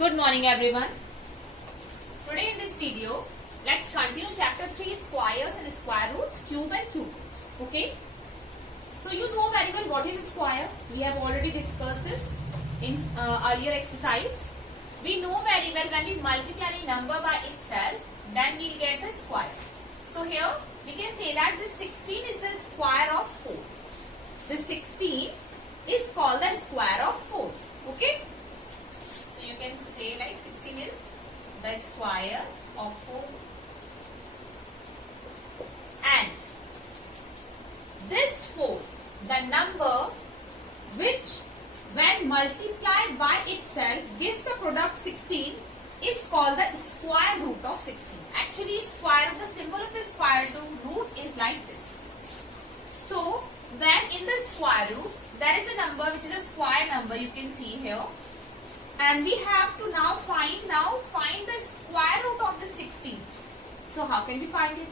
Good morning everyone. Today in this video, let's continue chapter 3 squares and square roots, cube and cube roots. Okay. So you know very well what is a square. We have already discussed this in earlier exercise. We know very well when we multiply a number by itself, then we will get the square. So here we can say that this 16 is the square of 4. This 16 is called the square of 4. Okay. So you can say like 16 is the square of 4. And this 4, the number which when multiplied by itself gives the product 16 is called the square root of 16. Actually, square, the symbol of the square root is like this. So, when in the square root, there is a number which is a square number, you can see here. And we have to now find the square root of the 16. So, how can we find it?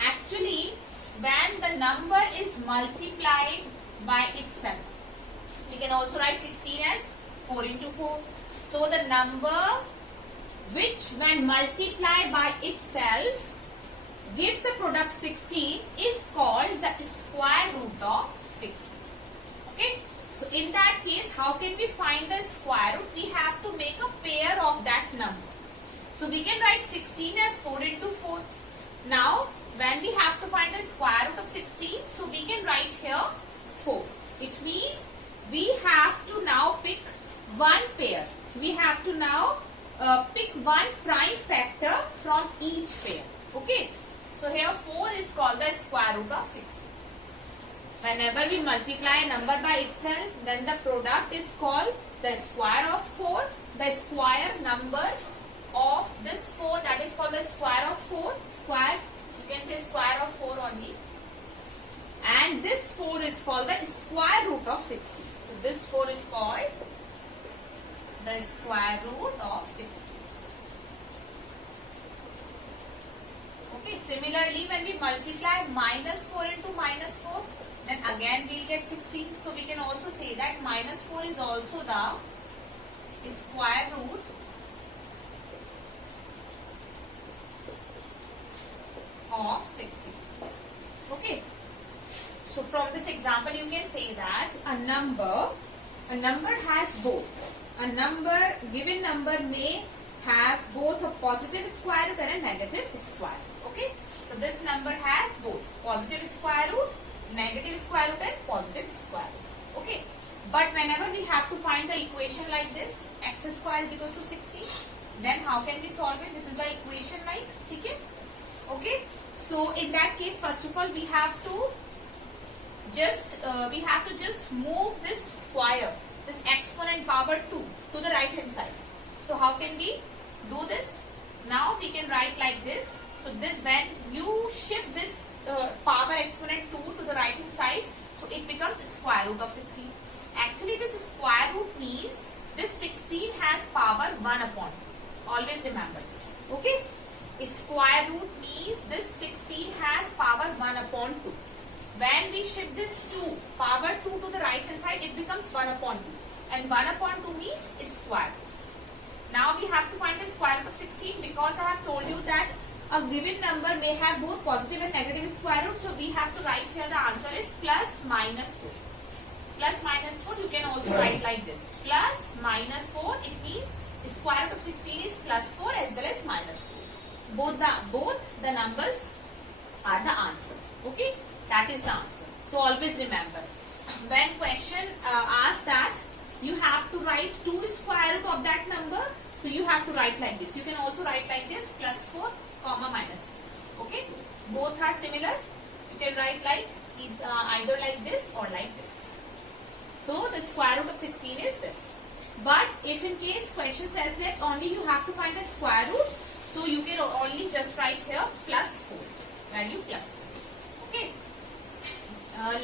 Actually, when the number is multiplied by itself, we can also write 16 as 4 into 4. So, the number which when multiplied by itself gives the product 16 is called the square root of 16. Okay. So, in that case, how can we find the square root? We have to make a pair of that number. So, we can write 16 as 4 into 4. Now, when we have to find the square root of 16, so we can write here 4. It means we have to now pick one pair. We have to now pick one prime factor from each pair. Okay. So, here 4 is called the square root of 16. Whenever we multiply a number by itself, then the product is called the square of 4. The square number of this 4, that is called the square of 4. Square, you can say square of 4 only. And this 4 is called the square root of 16. So, this 4 is called the square root of 16. Okay, similarly, when we multiply minus 4 into minus 4, then again we will get 16. So, we can also say that minus 4 is also the square root of 16. Okay. So, from this example, you can say that a number has both. Given number may have both a positive square root and a negative square root. Okay. So, this number has both positive square root, negative square root and positive square root. Okay. But whenever we have to find the equation like this, x square is equals to 16, then how can we solve it? This is the equation like, okay. So, in that case, first of all, we have to just move this square, this exponent power 2 to the right hand side. So, how can we do this? Now, we can write like this. So, this when you shift this power exponent 2 to the right hand side, so it becomes square root of 16. Actually, this square root means this 16 has power 1 upon 2. Always remember this. Okay. Square root means this 16 has power 1 upon 2. When we shift this 2, power 2 to the right hand side, it becomes 1 upon 2. And 1 upon 2 means square root. Now we have to find the square root of 16 because I have told you that a given number may have both positive and negative square root. So we have to write here the answer is plus minus 4. Plus minus 4 you can also write like this. Plus minus 4, it means square root of 16 is plus 4 as well as minus 4. Both the numbers are the answer. Okay, that is the answer. So always remember, when question asks that you have to write 2 square root of that number, so you have to write like this. You can also write like this, plus 4 comma minus 4. Okay, both are similar. You can write like either like this or like this. So the square root of 16 is this. But if in case question says that only you have to find the square root, so you can only just write here plus 4, value plus 4. Okay.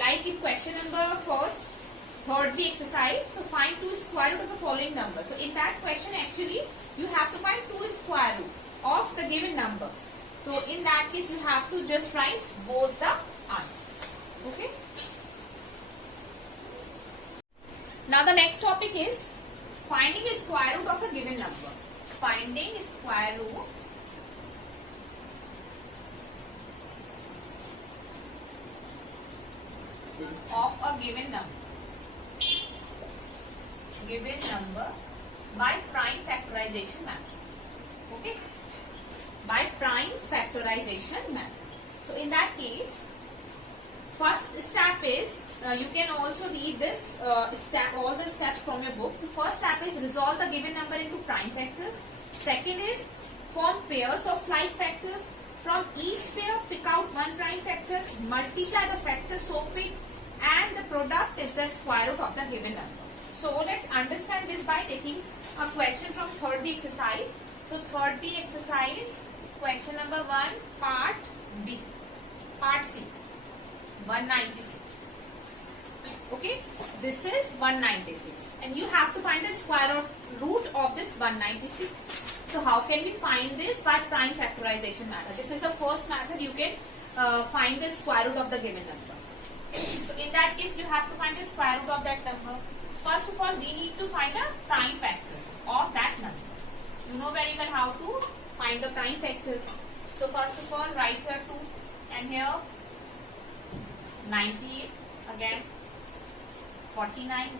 Like in question number first, third B exercise, so find 2 square root of the following number. So in that question actually you have to find 2 square root of the given number. So in that case you have to just write both the answers. Okay. Now the next topic is Finding square root of a given number. Finding square root of a given number. Given number by prime factorization method. Okay? By prime factorization method. So in that case, first step is, you can also read this all the steps from your book. The first step is resolve the given number into prime factors. Second is form pairs of like factors. From each pair, pick out one prime factor, multiply the factors so picked, and the product is the square root of the given number. So let's understand this by taking a question from third B exercise. So third B exercise, question number 1, part B, part C, 196. Okay, this is 196 and you have to find the square root of this 196. So how can we find this? By prime factorization method. This is the first method you can find the square root of the given number. So in that case you have to find the square root of that number. First of all, we need to find the prime factors of that number. You know very well how to find the prime factors. So first of all, write here 2 and here 98, again 49,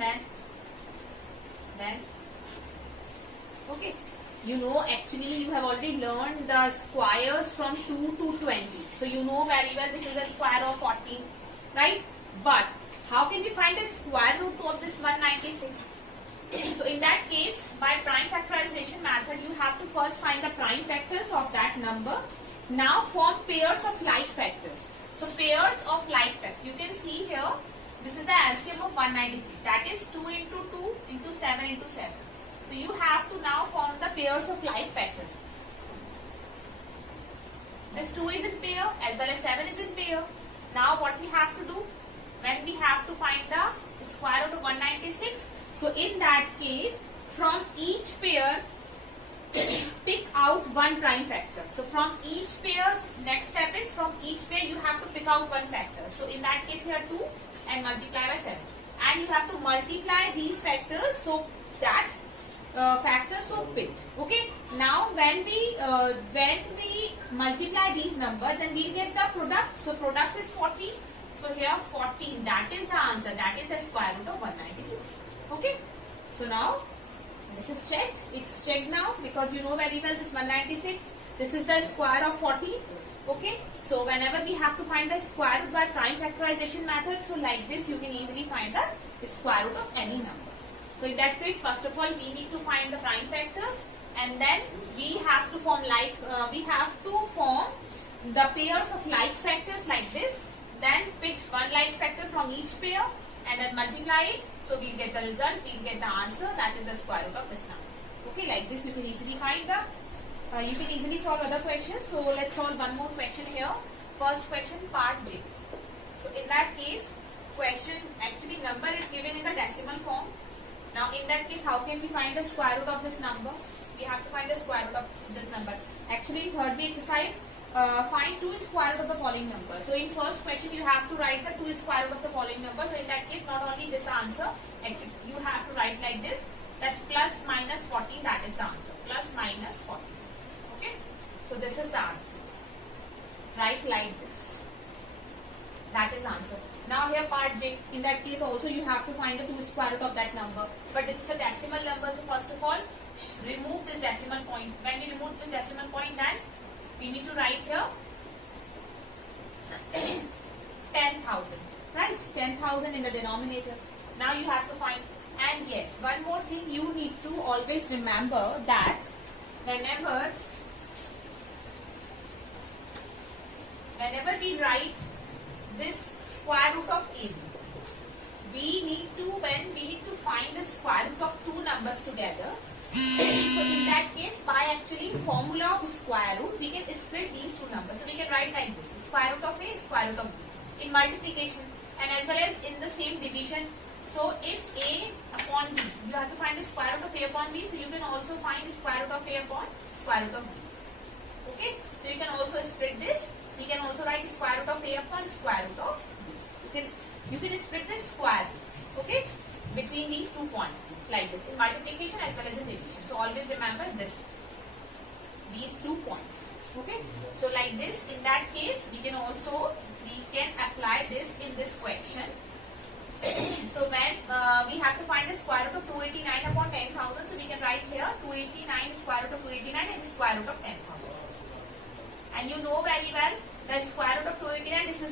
then okay. You know, actually you have already learned the squares from 2 to 20. So you know very well this is a square of 14, right? But how can we find the square root of this 196? So in that case, by prime factorization method, you have to first find the prime factors of that number. Now form pairs of like factors. So pairs of like factors. You can see here, this is the LCM of 196. That is 2 into 2 into 7 into 7. So you have to now form the pairs of like factors. This 2 is in pair as well as 7 is in pair. Now what we have to do? When we have to find the square root of 196. So in that case, from each pair, pick out one prime factor. So from each pair, next step is from each pair you have to pick out one factor. So in that case here 2 and multiply by 7. And you have to multiply these factors so that factors so picked. Okay. Now when we multiply these numbers, then we get the product. So product is 14. So here 14. That is the answer. That is the square root of 196. Okay. So now this is checked. It's checked now because you know very well this 196. This is the square of 14. Okay. So whenever we have to find the square root by prime factorization method, so like this you can easily find the square root of any number. So in that case, first of all, we need to find the prime factors, and then we have to form the pairs of like factors like this. Then pick one like factor from each pair and then multiply it. So we'll get the result. We'll get the answer. That is the square root of this number. Okay, like this you can easily find the. You can easily solve other questions. So let's solve one more question here. First question, part J. So in that case, question actually number is given in the decimal form. Now in that case, how can we find the square root of this number? We have to find the square root of this number. Actually, third B exercise, find 2 square root of the following number. So in first question, you have to write the 2 square root of the following number. So in that case, not only this answer, actually you have to write like this. That's plus minus 40. That is the answer. Plus minus 40. Okay. So this is the answer. Write like this. That is answer. Now here part J, in that case also you have to find the 2 square root of that number. But this is a decimal number, so first of all, remove this decimal point. When we remove this decimal point, then we need to write here 10,000. Right? 10,000 in the denominator. Now you have to find, and yes, one more thing you need to always remember that whenever we write this square root of AB, we need to find the square root of 2 numbers together. So in that case, by actually formula of square root, we can split these 2 numbers. So we can write like this: square root of A, square root of B. In multiplication and as well as in the same division. So if A upon B, you have to find the square root of A upon B. So you can also find the square root of A upon square root of B. Okay. So you can also split this. We can also write square root of A upon square root of B. You can split this square root, okay, between these 2 quantities. like this in multiplication as well as in division. So always remember this, these 2 points. Okay, so like this, in that case we can apply this in this question. So when we have to find the square root of 289 upon 10,000, so we can write here 289 is square root of 289 and square root of 10,000. And you know very well the square root of 289, this is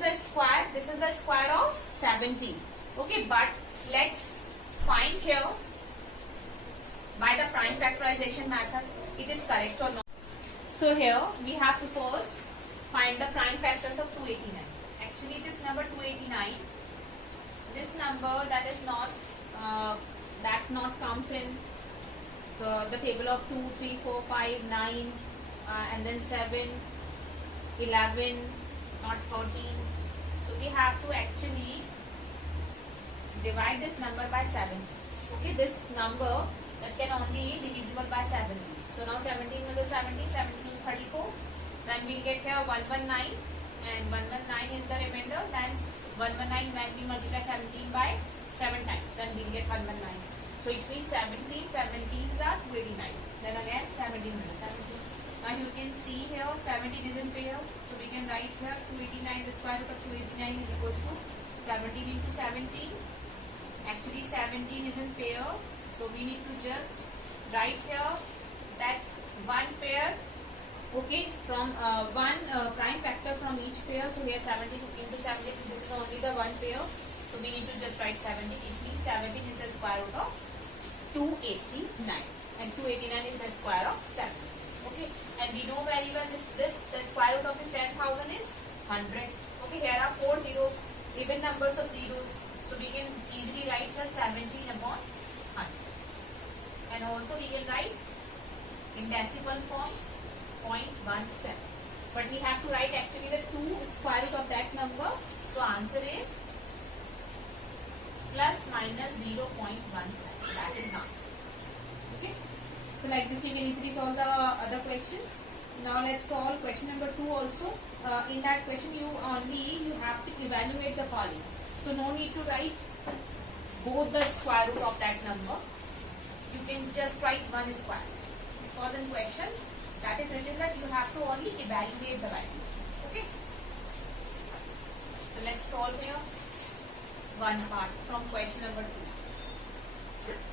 the square of 70. Okay, but let's find here by the prime factorization method it is correct or not. So here we have to first find the prime factors of 289. Actually this number 289, this number that is not comes in the table of 2, 3, 4, 5, 9 and then 7, 11, not 13. So we have to actually divide this number by 70. Okay, this number that can only be divisible by 70. So now 17 is 17 is 34. Then we'll get here 119 and 119 is the remainder. Then 119 when we multiply 17 by 7 times, then we'll get 119. So it means 17s are 289. Then again 17 minus 17. Now you can see here 17 is in pair. So we can write here 289, the square root of 289 is equals to 17 into 17. Actually 17 is in pair. So we need to just write here that one pair. Okay, from one prime factor from each pair. So here 70 into 70, this is only the one pair. So we need to just write 70. It means 17 is the square root of 289 and 289 is the square of 7. Okay, and we know very well the square root of this 10,000 is 100. Okay, here are 4 zeros, even numbers of zeros. So we can easily write here 17 upon 100. And also we can write in decimal forms 0.17. But we have to write actually the 2 square root of that number. So answer is plus minus 0.17. That is the answer. Okay. So like this you can easily solve the other questions. Now let's solve question number 2 also. In that question you have to evaluate the following. So no need to write both the square root of that number. You can just write one square. Because in question that is written that you have to only evaluate the value. Okay. So let's solve here one part from question number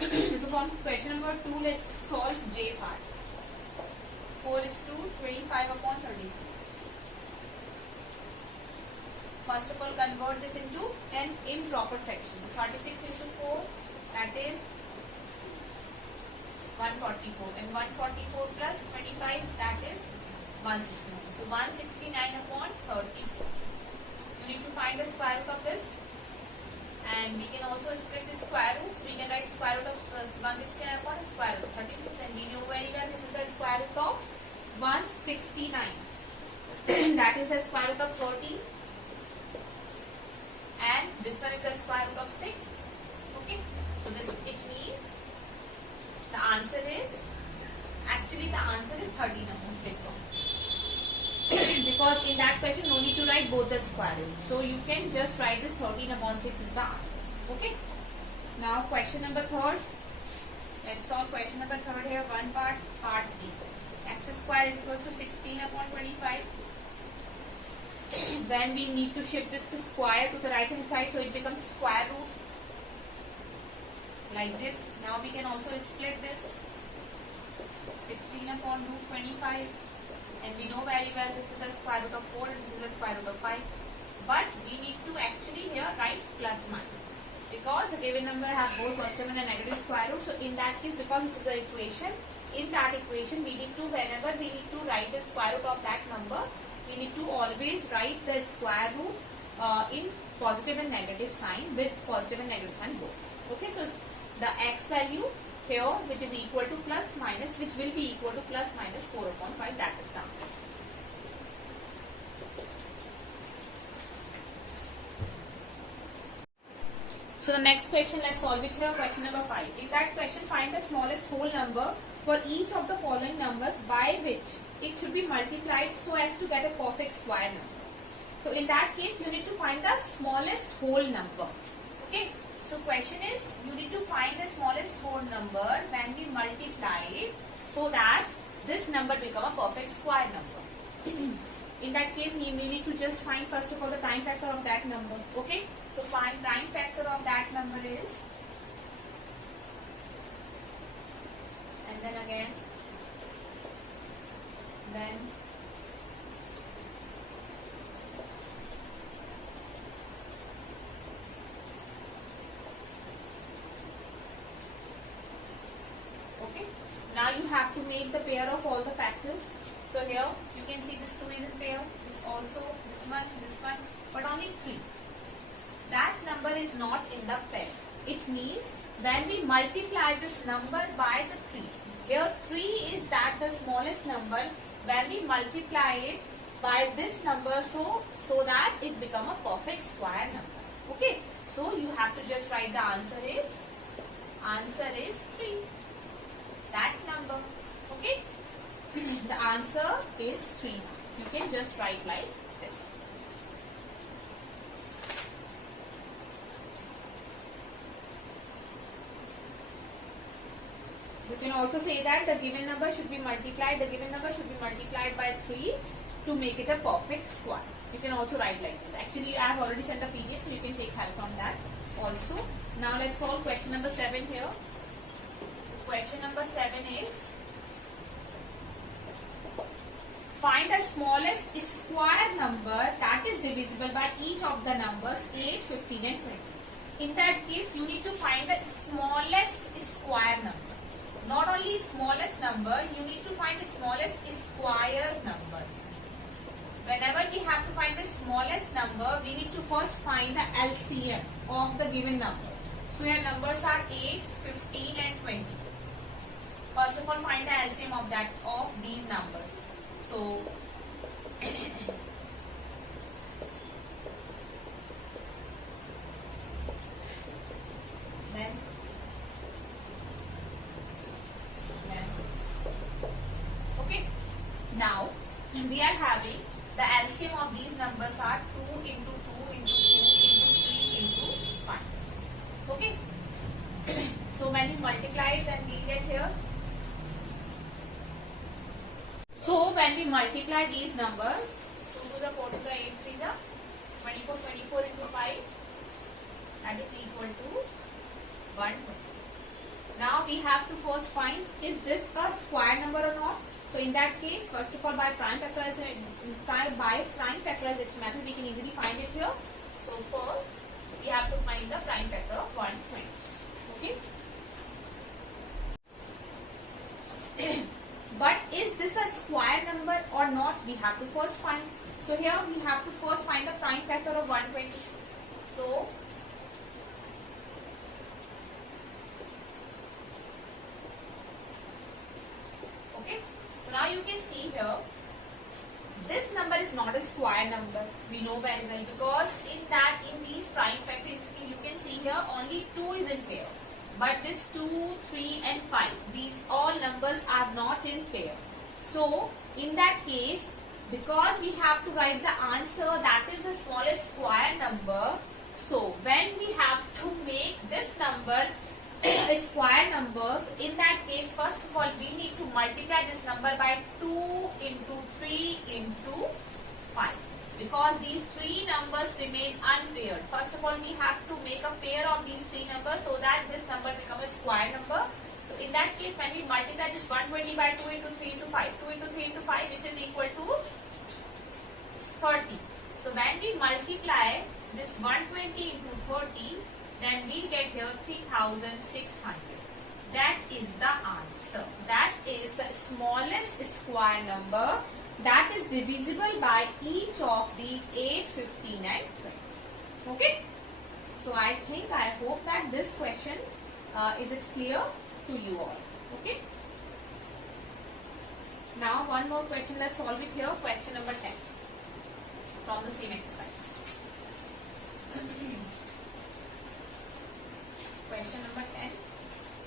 2. So from question number 2, let's solve J part. 4 is to 25 upon 36. First of all, convert this into an improper fraction. So 36 into 4, that is 144. And 144 plus 25, that is 169. So 169 upon 36. You need to find the square root of this. And we can also split the square root. So we can write square root of 169 upon square root of 36. And we know very well this is the square root of 169. That is the square root of 30. And this one is the square root of 6. Okay. So this it means the answer is 13 upon 6 only. Because in that question no need to write both the square root. So you can just write this 13 upon 6 is the answer. Okay. Now question number 3. Let's solve question number 3 here. One part B. X square is equals to 16 upon 25. Then we need to shift this square to the right hand side, so it becomes square root like this. Now we can also split this 16 upon root 25, and we know very well this is the square root of 4 and this is the square root of 5. But we need to actually here write plus minus, because a given number have both positive and a negative square root. So in that case, because this is the equation, in that equation we need to, whenever we need to write the square root of that number, we need to always write the square root in positive and negative sign, with positive and negative sign both. Okay, so the x value here, which is equal to plus minus, which will be equal to plus minus 4 upon 5, that is the answer. So the next question, let's solve it here, question number 5. In that question, find the smallest whole number for each of the following numbers by which it should be multiplied so as to get a perfect square number. So in that case, you need to find the smallest whole number. Okay. So question is, you need to find the smallest whole number when we multiply it so that this number become a perfect square number. In that case, you need to just find first of all the prime factor of that number. Okay. So find prime factor of that number is, and then again, then okay. Now you have to make the pair of all the factors. So here you can see this 2 is in pair, this also, this one, but only 3. That number is not in the pair. It means when we multiply this number by the 3, here 3 is that the smallest number, when we multiply it by this number so that it become a perfect square number. Okay, so you have to just write the answer is 3, that number. Okay, the answer is 3. You can just write like this. You can also say that the given number should be multiplied by 3 to make it a perfect square. You can also write like this. Actually, I have already sent the PDF, so you can take help from that also. Now let's solve question number 7 here. So question number 7 is, find the smallest square number that is divisible by each of the numbers 8, 15 and 20. In that case, you need to find the smallest square number. Not only smallest number, you need to find the smallest square number. Whenever we have to find the smallest number, we need to first find the LCM of the given number. So here numbers are 8, 15 and 20. First of all, find the LCM of these numbers. So then okay. Now we are having the LCM of these numbers are 2 into 2 into 2 into 3 into 5. Okay. So when you multiply it, then we get here. So when we multiply these numbers, 2 to the 4 to the 8 3 is 24 into 5, that is equal to 120. Now we have to first find, is this a square number or not? So in that case, first of all, by prime factorization method, we can easily find it here. So first, we have to find the prime factor of 120. Okay. But is this a square number or not? We have to first find. So here we have to first find the prime factor of 120. So okay. So now you can see here, this number is not a square number. We know very well, because in these prime factors you can see here only 2 is in pair. But this 2, 3 and 5, these all numbers are not in pair. So in that case, because we have to write the answer that is the smallest square number, so when we have to make this number a square number, so in that case, first of all, we need to multiply this number by 2 into 3 into 5. Because these 3 numbers remain unpaired. First of all, we have to make a pair of these 3 numbers so that this number becomes a square number. So in that case, when we multiply this 120 by 2 into 3 into 5, 2 into 3 into 5, which is equal to 30. So when we multiply this 120 into 30, then we get here 3600. That is the answer. That is the smallest square number that is divisible by each of these 8, 15 and 20. Okay. So I hope that this question is it clear to you all. Okay. Now one more question. Let's solve it here. Question number 10 from the same exercise. Question number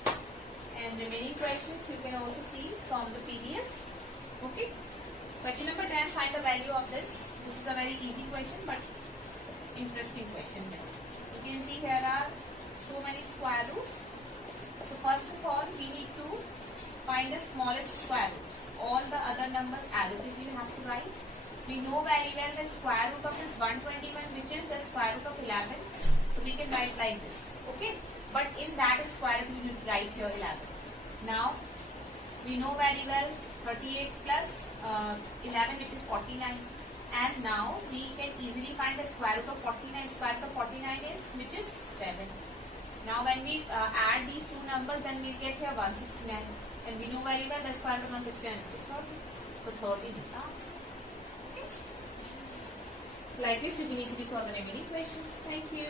10. And remaining questions you can also see from the PDF. Okay. Question number 10, find the value of this. This is a very easy question but interesting question here. You can see here are so many square roots. So first of all, we need to find the smallest square roots. All the other numbers as it is you have to write. We know very well the square root of this 121, which is the square root of 11. So we can write like this. Okay. But in that square root, we need to write here 11. Now, we know very well 38 plus 11, which is 49. And now we can easily find the square root of 49. Square root of 49 is, which is 7. Now when we add these two numbers, then we'll get here 169. And we know very well the square root of 169, which is 30. So 30 is the answer. Okay. Like this, you can easily solve the remaining equations. Thank you.